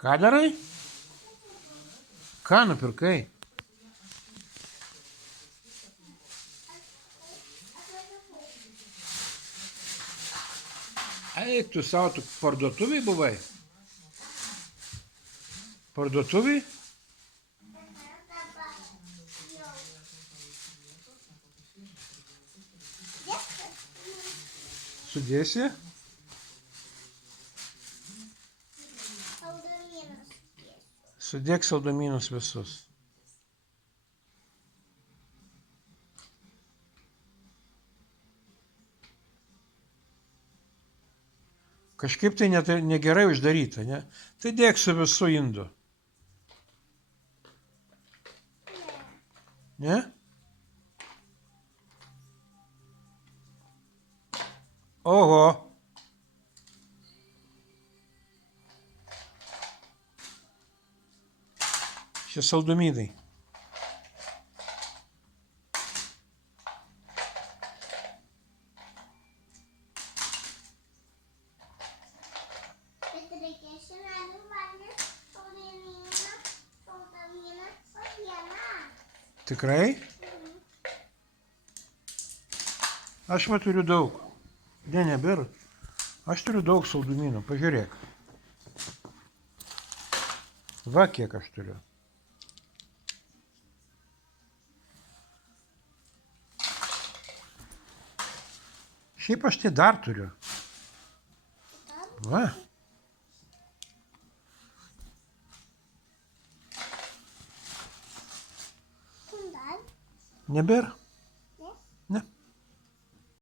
Ką darai? Ką nupirkai? Eik tu savo, tu parduotuvėj buvai? Parduotuvėj? Sudėsi? Sudėk saldumynus visus. Kažkaip tai negerai uždaryta, ne? Tai dėk su visu indu. Ne? Oho. Čia saldumynai. Tikrai? Aš va turiu daug. Ne, nebėra. Aš turiu daug saldumynų, pažiūrėk. Va kiek aš turiu. Šiaip aš tai dar turiu. Va. Nebėra.